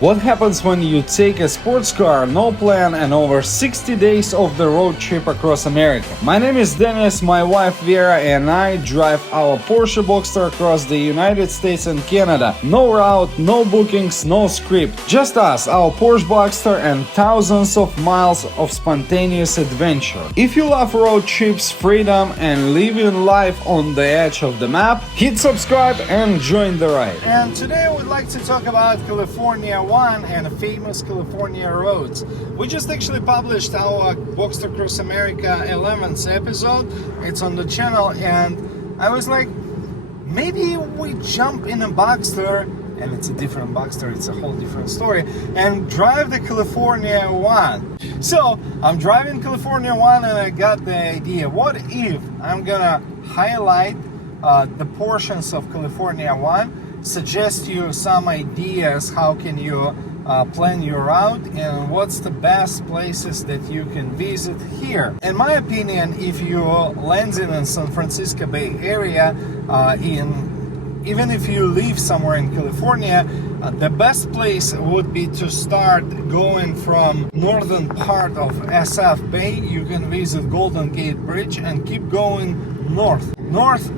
What happens when you take a sports car, no plan, and over 60 days of the road trip across America? My name is Dennis, my wife Vera, and I drive our Porsche Boxster across the United States and Canada. No route, no bookings, no script. Just us, our Porsche Boxster, and thousands of miles of spontaneous adventure. If you love road trips, freedom, and living life on the edge of the map, hit subscribe and join the ride. And today I would like to talk about California and famous California roads. We just actually published our Boxster Across America 11th episode. It's on the channel, and I was like, maybe we jump in a Boxster, and it's a different Boxster, it's a whole different story, and drive the California one. So I'm driving California one, and I got the idea, what if I'm gonna highlight the portions of California one, suggest you some ideas how can you plan your route and what's the best places that you can visit here. In my opinion, if you landing in San Francisco Bay Area, even if you live somewhere in California, the best place would be to start going from northern part of SF Bay. You can visit Golden Gate Bridge and keep going north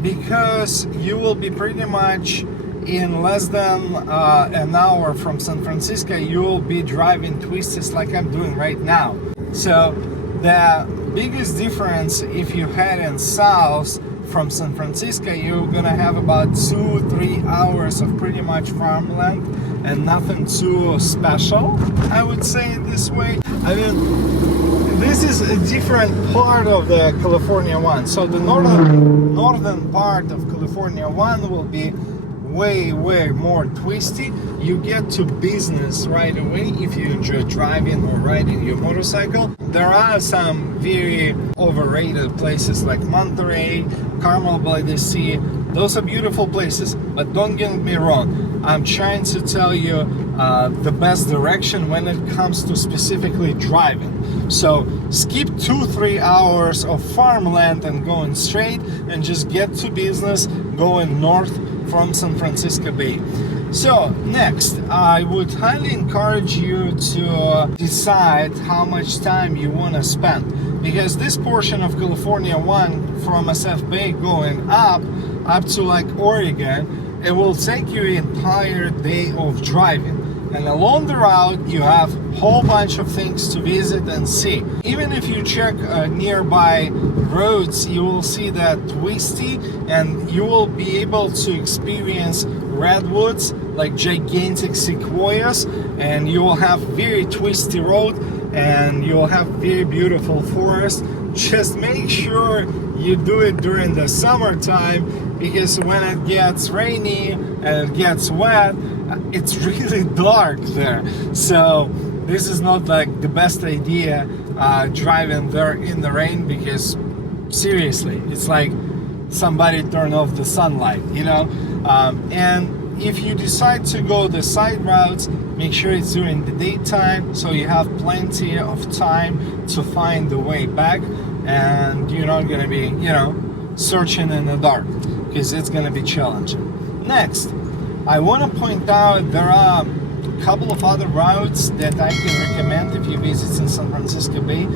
because you will be pretty much in less than an hour from San Francisco. You will be driving twisties like I'm doing right now. So the biggest difference, if you head in south from San Francisco, you're gonna have about 2-3 hours of pretty much farmland and nothing too special, I would say it this way. I mean, this is a different part of the California one. So the northern part of California one will be way more twisty. You get to business right away if you enjoy driving or riding your motorcycle. There are some very overrated places like Monterey, Carmel by the Sea. Those are beautiful places, but don't get me wrong, I'm trying to tell you the best direction when it comes to specifically driving. So skip 2-3 hours of farmland and going straight, and just get to business going north from San Francisco Bay. So next, I would highly encourage you to decide how much time you want to spend, because this portion of California one from SF Bay going up to like Oregon, it will take you an entire day of driving. And along the route, you have a whole bunch of things to visit and see. Even if you check nearby roads, you will see that twisty, and you will be able to experience redwoods, like gigantic sequoias, and you will have very twisty road, and you will have very beautiful forest. Just make sure you do it during the summertime, because when it gets rainy and it gets wet, it's really dark there. So this is not like the best idea driving there in the rain, because seriously, it's like somebody turned off the sunlight, you know. And if you decide to go the side routes, make sure it's during the daytime, so you have plenty of time to find the way back, and you're not gonna be, you know, searching in the dark, because it's gonna be challenging. Next, I want to point out there are a couple of other routes that I can recommend if you visit in San Francisco Bay.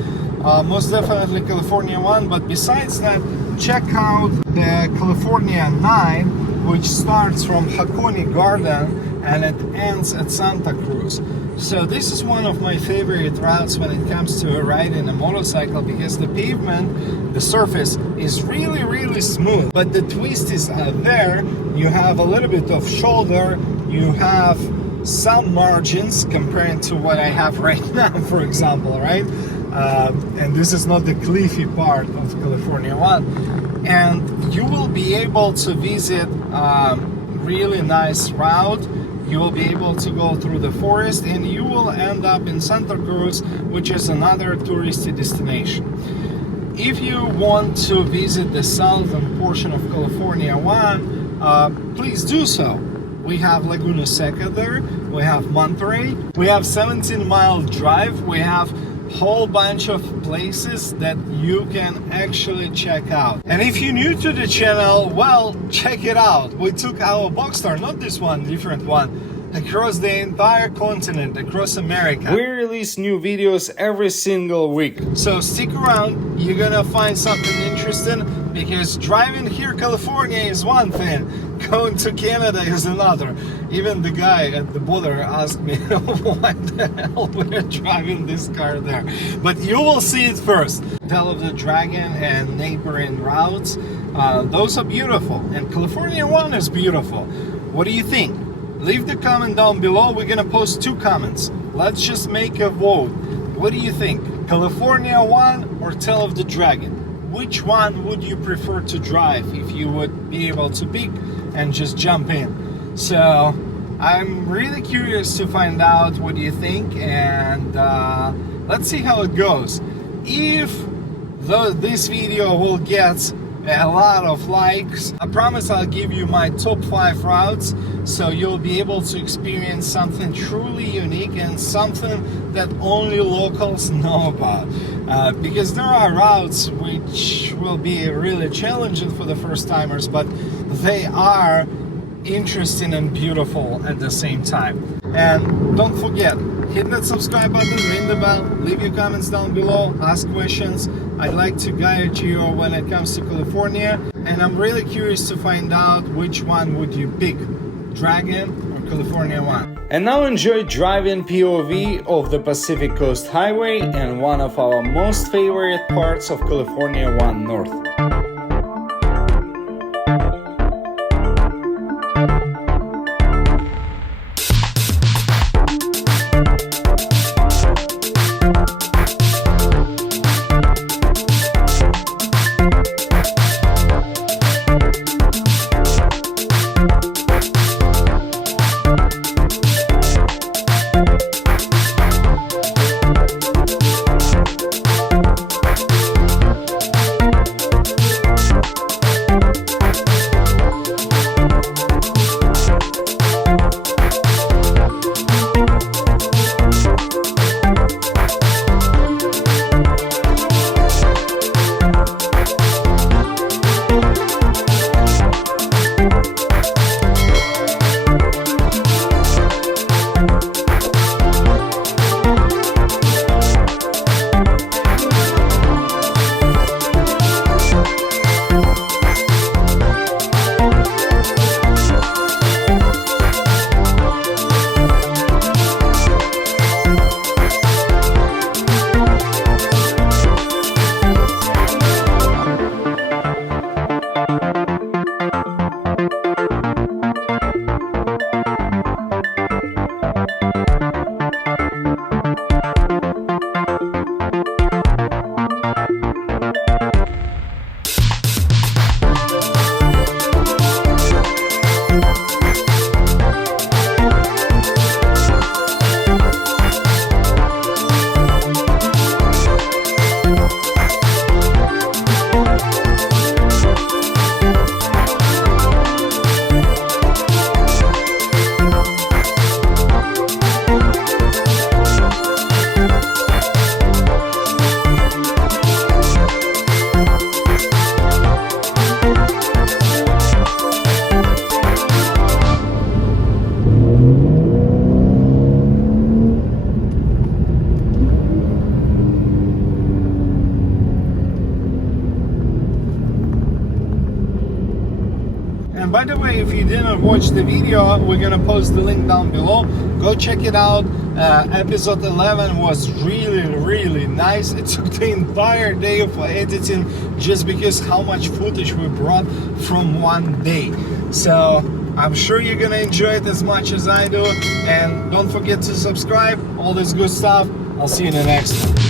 Most definitely California one, but besides that, check out the California 9, which starts from Hakone Garden and it ends at Santa Cruz. So this is one of my favorite routes when it comes to riding a motorcycle, because the pavement, the surface is really smooth, but the twisties are there. You have a little bit of shoulder, you have some margins compared to what I have right now, for example, right? And this is not the cliffy part of California one. And you will be able to visit really nice route. You will be able to go through the forest, and you will end up in Santa Cruz, which is another touristy destination. If you want to visit the southern portion of California one, please do so. We have Laguna Seca there, we have Monterey, we have 17-mile drive, we have whole bunch of places that you can actually check out. And if you're new to the channel, well, check it out. We took our Boxster, not this one, different one, across the entire continent, across America. We release new videos every single week. So stick around, you're gonna find something interesting, because driving here California is one thing, going to Canada is another. Even the guy at the border asked me why the hell we're driving this car there. But you will see it first. Tail of the Dragon and neighboring routes, those are beautiful, and California one is beautiful. What do you think? Leave the comment down below. We're gonna post 2 comments. Let's just make a vote. What do you think? California one or Tail of the Dragon? Which one would you prefer to drive if you would be able to pick and just jump in? So I'm really curious to find out what you think, and let's see how it goes. If this video will get a lot of likes, I promise I'll give you my top 5 routes, so you'll be able to experience something truly unique and something that only locals know about, because there are routes which will be really challenging for the first timers, but they are interesting and beautiful at the same time. And don't forget, hit that subscribe button, ring the bell, leave your comments down below, ask questions. I'd like to guide you when it comes to California, and I'm really curious to find out which one would you pick, Dragon or California one. And now enjoy driving POV of the Pacific Coast Highway and one of our most favorite parts of California One North. And by the way, if you didn't watch the video, we're gonna post the link down below. Go check it out. Episode 11 was really nice. It took the entire day of editing just because how much footage we brought from one day. So I'm sure you're gonna enjoy it as much as I do. And don't forget to subscribe, all this good stuff. I'll see you in the next one.